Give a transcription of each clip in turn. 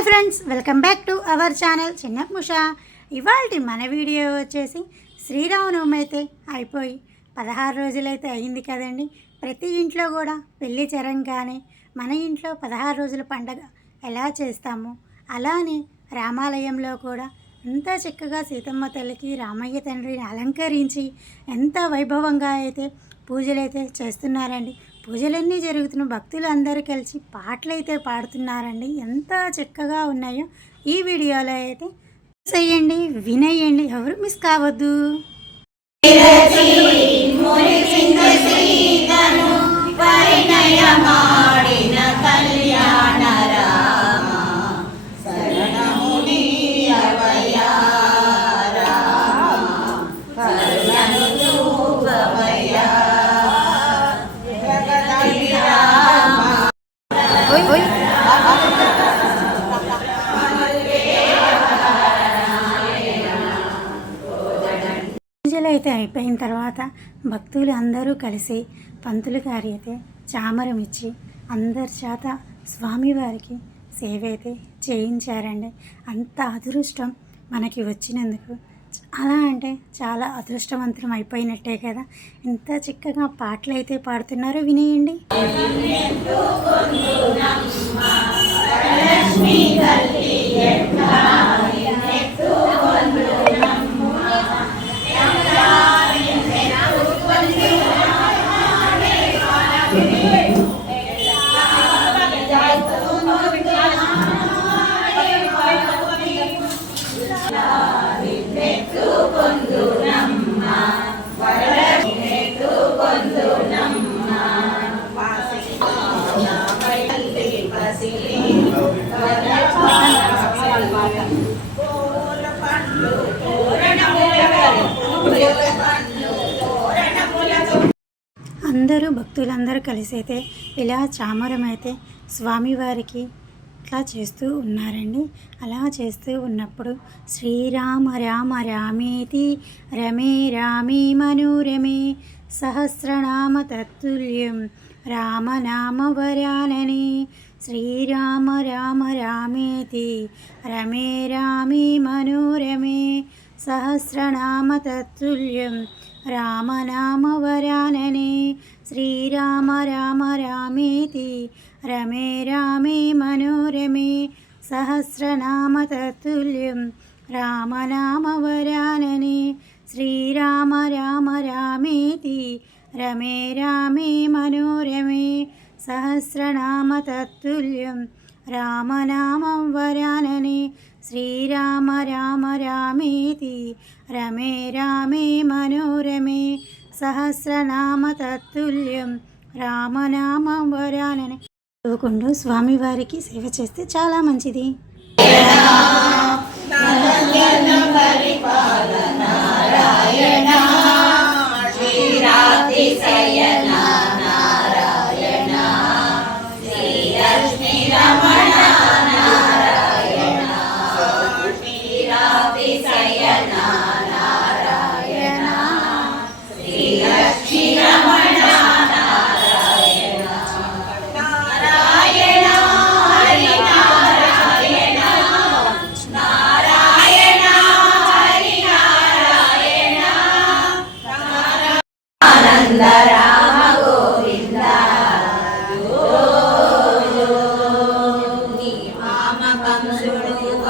Hi friends welcome back to our channel Chinna Musha. ఇవాళ మన video వచ్చేసి శ్రీరామనవమి అయితే అయిపోయి పదహారు రోజులైతే అయింది కదండి. ప్రతి ఇంట్లో కూడా పెళ్ళి జరంగానే మన ఇంట్లో పదహారు రోజుల పండగ ఎలా చేస్తామో? అలానే రామాలయంలో కూడా ఎంత చక్కగా సీతమ్మ తల్లికి రామయ్య తండ్రిని అలంకరించి ఎంత వైభవంగా అయితే పూజలైతే చేస్తున్నారండి. పూజలన్నీ జరుగుతున్న భక్తులు అందరూ కలిసి పాటలు అయితే పాడుతున్నారండి. ఎంత చక్కగా ఉన్నాయో ఈ వీడియోలో అయితే చేయండి వినేయండి. ఎవరు మిస్ కావద్దు. అయితే అయిపోయిన తర్వాత భక్తులు అందరూ కలిసి పంతులు గారి అయితే చామరం ఇచ్చి అందరి చేత స్వామివారికి సేవ అయితే చేయించారండి. అంత అదృష్టం మనకి వచ్చినందుకు. చాలా అంటే చాలా అదృష్టవంతరం అయిపోయినట్టే కదా. ఎంత చిక్కగా పాటలు అయితే పాడుతున్నారో వినేయండి. అందరూ భక్తులందరూ కలిసి అయితే ఇలా చామరం అయితే స్వామివారికి ఇట్లా చేస్తూ ఉన్నారండి. అలా చేస్తూ ఉన్నప్పుడు శ్రీరామ రామ రామేతి రమే రామే మనోరమే సహస్రనామ తత్తుల్యం రామనామ వరాలని శ్రీరామ రామ రామేతి రమే రామే మనోరమే సహస్రనామ తత్తుల్యం రామనామ వరాననే శ్రీరామ రామ రామేతి రమే రామే మనోరమే సహస్రనామ తత్తుల్యం రామనామ వరాననే శ్రీరామ రామ రామేతి రమే రామే మనోరమే సహస్రనామ తత్తుల్యం రామనామం వరాననే శ్రీరామ రామ రామేతి రమే రామే మనోరమే సహస్రనామ తత్తుల్యం రామనామం వరాననే చదువుకుంటూ స్వామివారికి సేవ చేస్తే చాలా మంచిది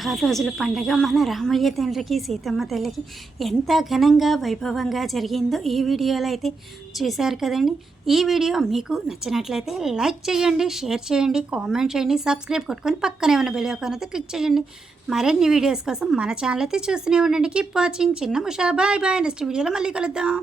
పదహారు రోజుల పండగ మన రామయ్య తండ్రికి సీతమ్మ తల్లికి ఎంత ఘనంగా వైభవంగా జరిగిందో ఈ వీడియోలో అయితే చూశారు కదండి. ఈ వీడియో మీకు నచ్చినట్లయితే లైక్ చేయండి షేర్ చేయండి కామెంట్ చేయండి సబ్స్క్రైబ్ కొట్టుకొని పక్కనే ఉన్న బెల్ ఐకాన్ అయితే క్లిక్ చేయండి. మరిన్ని వీడియోస్ కోసం మన ఛానల్ అయితే చూస్తూనే ఉండండి. Keep watching. Chinna Musha. Bye bye. Next వీడియోలో మళ్ళీ కలుద్దాం.